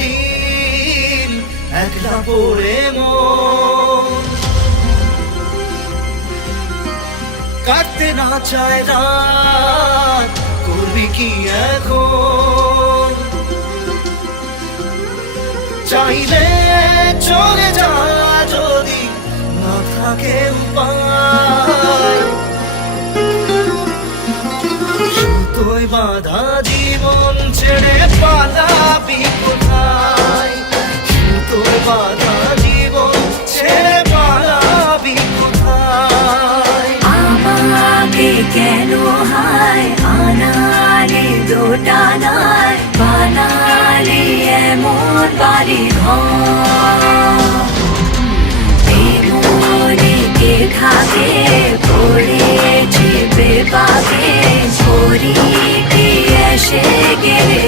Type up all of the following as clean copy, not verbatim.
দিন একলা পড়ে মন কাটতে না চায় রাত করবি কি এখন চাইলে চলে যা যদি না থাকে উপায় সুতোয় বাঁধা জীবন ছেড়ে পালাবি কোথায় সুতোয় বাঁধা জীবন ছেড়ে পালাবি কোথায় আমাকে কেন হায় আনালি দোটানায় বানালি এমন বাড়ি ঘর কে থাকে পড়েছি বেপাকে ছড়ি কি এসে গেলে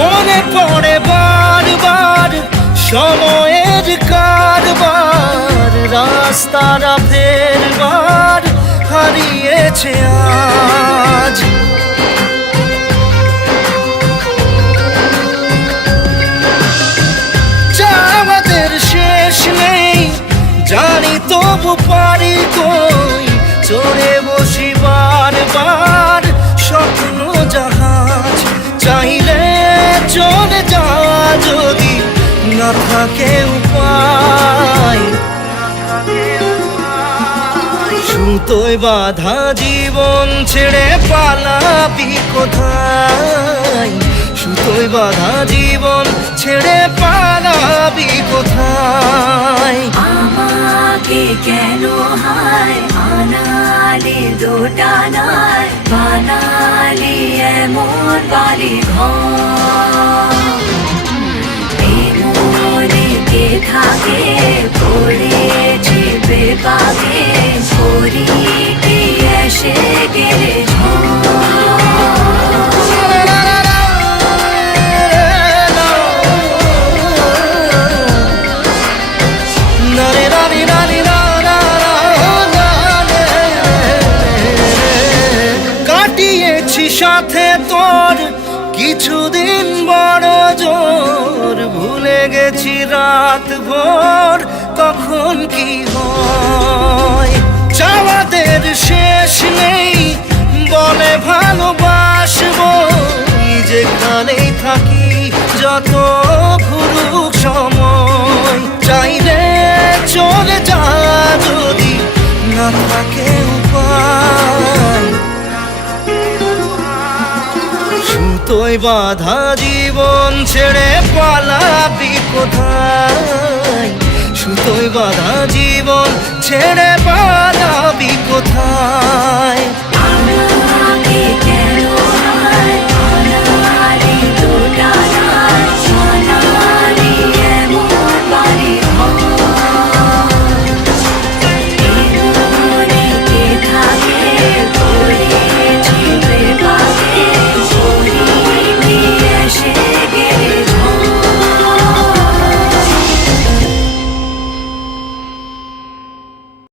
মনে পড়ে বারবার সময়ের কারবার রাস্তারা ফেরবার হারিয়েছে আজ আমাদের শেষ নেই জানি তবু পারি কই চড়ে বসি বারবার স্বপ্ন জাহাজ চাইলে চলে যা যদি না থাকে উপায় সুতোয় বাঁধা জীবন ছেড়ে পালাবি কোথায় সুতোয় বাঁধা জীবন ছেড়ে পালাবি কোথায় আমাকে কেন হায় আনালি দোটানায় বানালি এমন বাড়ি ঘর কে থাকে পড়েছি বেপাকে ছড়ি কি এসে গেলে কাটিয়েছি সাথে তোর কিছুদিন বড় জোর ভুলে গেছি রাত ভোর কখন কি হয় চাওয়াদের শেষ নেই বলে ভালোবাসবো যেখানেই থাকি যত ঘুরুক সময় চাইলে চলে যা যদি না থাকে উপায় সুতোয় বাঁধা জীবন ছেড়ে পালাবি কোথায় সুতোয় বাঁধা জীবন ছেড়ে